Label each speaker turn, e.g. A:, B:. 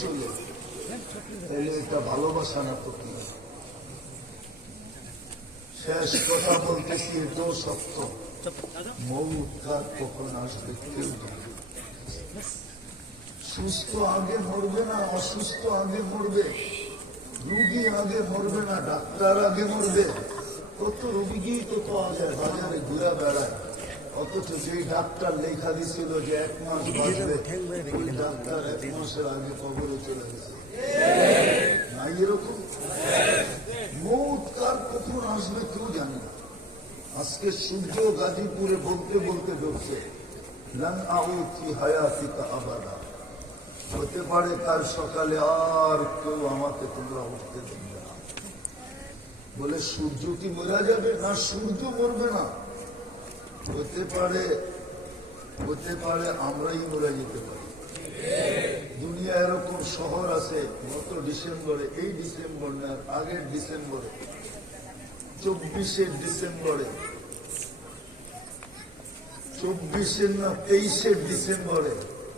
A: চলে এটা ভালোবাসা না তো শেষ কথা বলতেছি এটাও সত্য কখন আসবে কেউ সুস্থ আগে মরবে না, অসুস্থ আগে মরবে রুগী আগে মরবে না, ডাক্তার আগে মরবে। কত রুগী তো যায়, বাজারে ঘুরে বেড়ায়। অথচ ডাক্তার লেখা দিছিল যে এক মাস বাঁচবে ওই ডাক্তার এক মাসের আগে কবরে চলে গেছে। এরকম? মৌত কার কখন আসবে কেউ জানে না। আজকে সূর্য গাজীপুরে বলতে বলতে ঢুকছে লান আউতি হায়াতিকা আবাদা। হতে পারে কাল সকালে আর কেউ আমাকে তোমরা উঠতে দেবে না। বলে সূর্য কি মরা যাবে? না সূর্য মরবে না। হতে পারে হতে পারে আমরাই মরে যেতে পারি। দুনিয়া এরকম শহর আছে, গত ডিসেম্বরে, এই ডিসেম্বর না, আগের ডিসেম্বরে চব্বিশে ডিসেম্বরে চব্বিশে না তেইশে ডিসেম্বরে